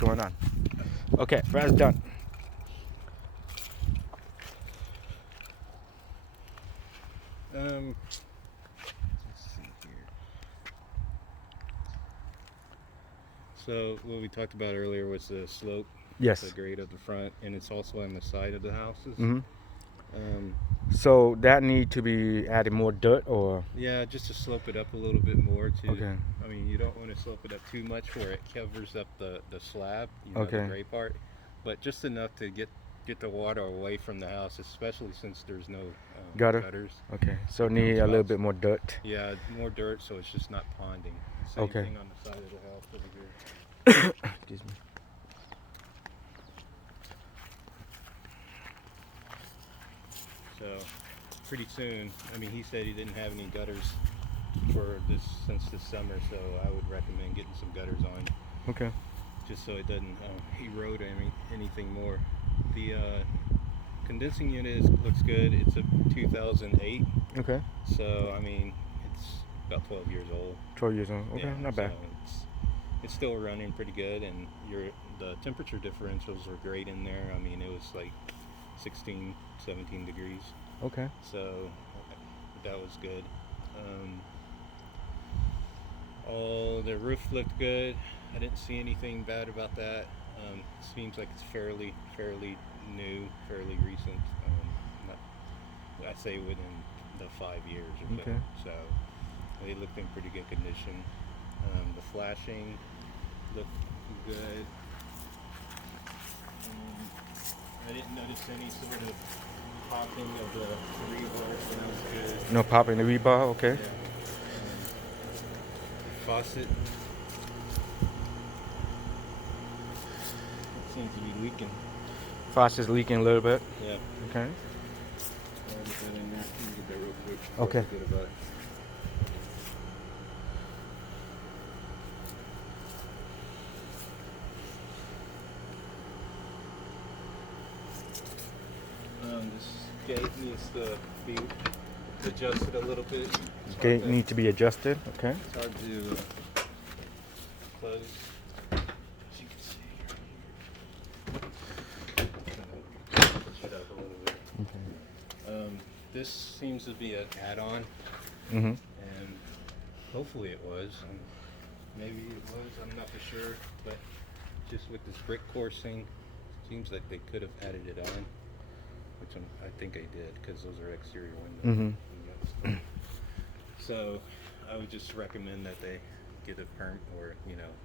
going on. Okay, that's done. Let's see here. So what we talked about earlier was the slope, Yes. the grade of the front, and it's also on the side of the houses. So that need to be added more dirt, or Yeah, just to slope it up a little bit more too. Okay. I mean, you don't want to slope it up too much where it covers up the slab, the Okay. gray part, but just enough to get the water away from the house, especially since there's no gutters. Okay, so need a little Downspouts. bit more dirt. Yeah, more dirt, so it's just not ponding. Same Okay. thing on the side of the house over here. Excuse me. So pretty soon, I mean, he said he didn't have any gutters since this summer, so I would recommend getting some gutters on, Okay. just so it doesn't erode anything more. The condensing unit looks good. It's a 2008, Okay. so I mean, it's about 12 years old. 12 years old. Okay, Yeah, not bad. So it's still running pretty good, and the temperature differentials were great in there. I mean, it was like 16, 17 degrees. Okay. So that was good. All the roof looked good. I didn't see anything bad about that. Seems like it's fairly new, fairly recent. I'd say within the 5 years or so. Okay. So they looked in pretty good condition. The flashing looked good. I didn't notice any sort of popping of the rebar, so that was good. No pop in the rebar. Okay. Yeah. Faucet seems to be leaking. Faucet's leaking a little bit. Yeah. Okay. I'll get that in there. Let me get that real quick. Okay. Forget about it. This gate needs to be adjusted a little bit. Gate need to be adjusted. Okay. It's hard to close. As you can see push it up a little bit. Okay. This seems to be an add-on, Mhm. and hopefully it was. Maybe it was. I'm not for sure, but just with this brick coursing, seems like they could have added it on, which I think they did because those are exterior windows. Mhm. So I would just recommend that they get a permit, or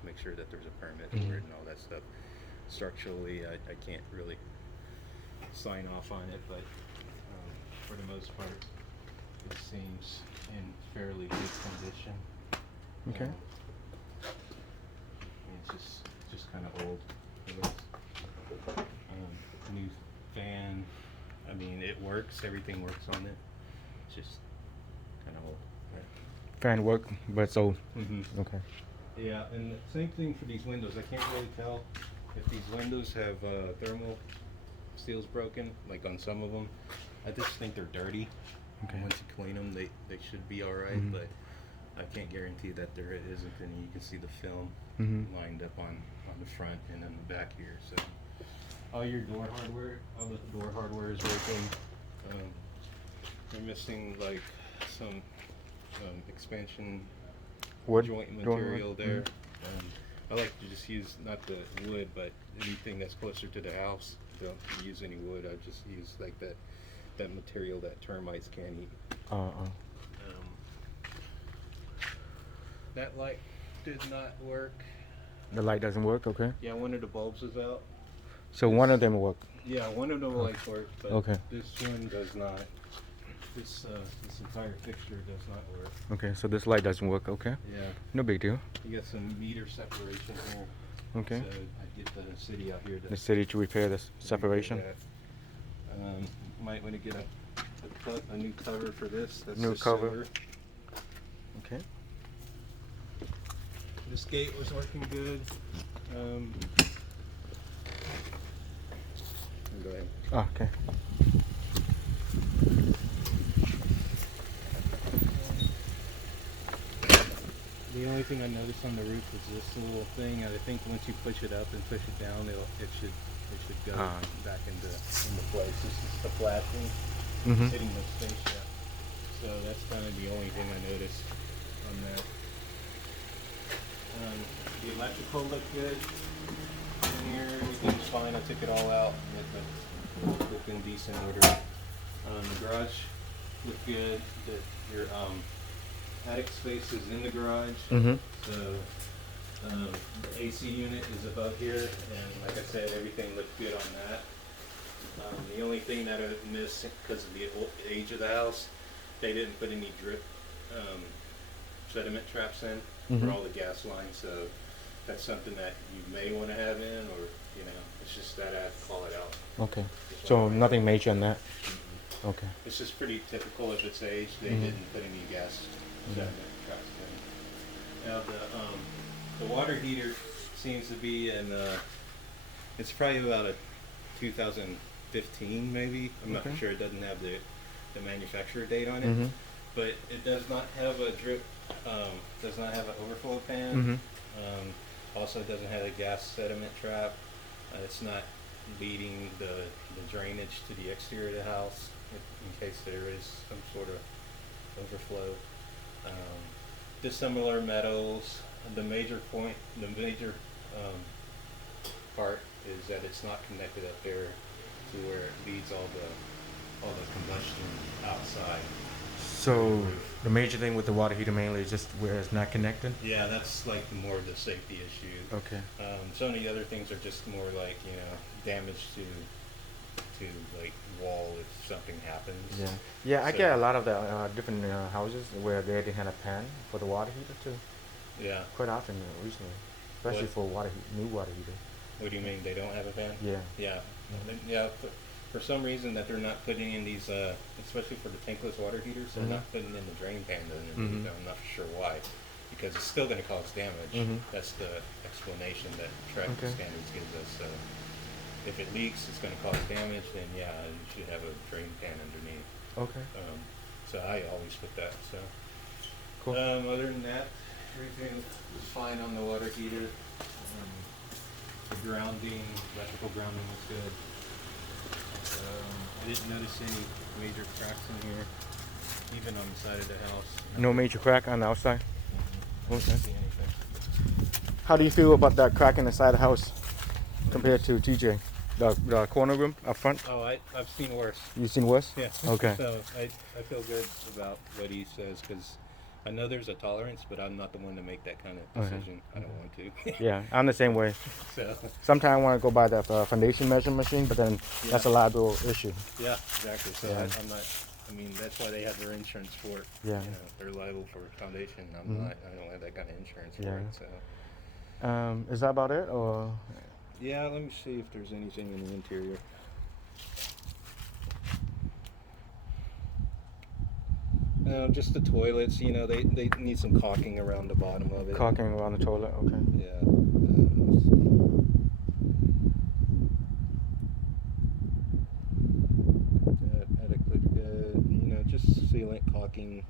make sure that there's a permit for it and all that stuff. Structurally, I can't really sign off on it, but for the most part, it seems in fairly good condition. Okay. It's just kind of old. It looks, new fan. I mean, it works. Everything works on it. It's just kind of old. Fan work, but it's old. Mm-hmm. Okay. Yeah, and the same thing for these windows. I can't really tell if these windows have thermal seals broken, like on some of them. I just think they're dirty. Okay. Once you clean them, they should be all right, but I can't guarantee that there isn't any. You can see the film lined up on the front and on the back here. So all the door hardware is working. They're missing like some expansion Wood joint door material wood? there. I like to just use not the wood, but anything that's closer to the house. Don't use any wood. I just use like that material that termites can't eat. That light did not work. The light doesn't work. Okay. Yeah, one of the bulbs is out. So one of them work. Yeah, one of the lights work, but Okay. this one does not. This entire fixture does not work. Okay. So this light doesn't work. Okay. Yeah, No big deal. you got some meter separation here. Okay. So I get the city out here to The city to repair this repair separation. that. Might want to get a new cover for this. That's New just cover. silver. Okay. This gate was working good. Go ahead. Oh, okay. The only thing I noticed on the roof is this little thing. I think once you push it up and push it down, it should go back into place. This is the flashing hitting the spaceship. So that's kind of the only thing I noticed on that. The electrical looked good in here. Everything's fine. I took it all out. It looked in decent order. The garage looked good. Your attic space is in the garage. So the AC unit is above here, and like I said, everything looked good on that. The only thing that I missed because of the age of the house, they didn't put any drip sediment traps in for all the gas lines, so that's something that you may want to have in, or it's just that I have to call it out. Okay. So nothing major on that. Okay. It's just pretty typical of its age. They didn't put any gas sediment traps in. Now the water heater seems to be in. It's probably about a 2015 maybe. I'm not sure. It doesn't have the manufacturer date on it, but it does not have a drip. Does not have an overflow pan. Also doesn't have a gas sediment trap. It's not leading the drainage to the exterior of the house in case there is some sort of overflow. Dissimilar metals. The major part is that it's not connected up there to where it leads all the combustion outside. So the major thing with the water heater mainly is just where it's not connected? Yeah, that's like more of the safety issue. Okay. Some of the other things are just more like, damage to like wall if something happens. Yeah. Yeah, I get a lot of the different houses where they didn't have a pan for the water heater too. Yeah. Quite often recently, especially for new water heater. What do you mean they don't have a fan? Yeah. Yeah. Yeah. For some reason that they're not putting in these, especially for the tankless water heaters, they're not putting in the drain pan underneath. I'm not sure why, because it's still going to cause damage. That's the explanation that traffic standards gives us. So if it leaks, it's going to cause damage. Then yeah, you should have a drain pan underneath. Okay. So I always put that. So cool. Other than that, everything was fine on the water heater. The grounding, electrical grounding was good. I didn't notice any major cracks in here, even on the side of the house. No major crack on the outside? I didn't see anything. How do you feel about that crack in the side of the house compared to TJ? The corner room up front? Oh, I've seen worse. You've seen worse? Yeah. Okay. So I feel good about what he says, because I know there's a tolerance, but I'm not the one to make that kind of decision. I don't want to. Yeah, I'm the same way. So Sometimes I want to go by the foundation measuring machine, but then that's a liable issue. yeah, exactly. So Yeah. I'm not. I mean, that's why they have their insurance for it. Yeah. They're liable for foundation. I'm not. I don't have that kind of insurance for Yeah. it. So Is that about it, or? yeah, let me see if there's anything in the interior. No, just the toilets. They need some caulking around the bottom of it. Caulking around the toilet, okay. Yeah. Let's see. Attic looked good. Just sealant, caulking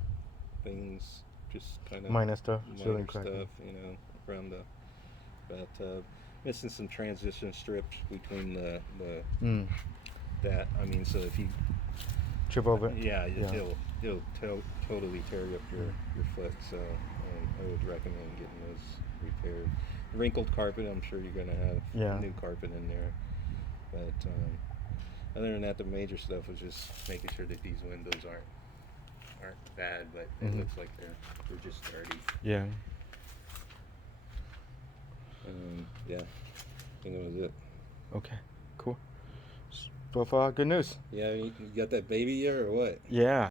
things, just kind of Minor stuff, minor sealant, stuff, caulking. around the bathtub. Missing some transition strips between the that. I mean, so if you Trip over it? yeah, Yeah. it'll totally tear up your foot. So I would recommend getting those repaired. Wrinkled carpet, I'm sure you're gonna have new carpet in there. But other than that, the major stuff was just making sure that these windows aren't bad, but it looks like they're just dirty. Yeah. Yeah, I think that was it. Okay, cool. So far, good news. Yeah, you got that baby yet or what? Yeah.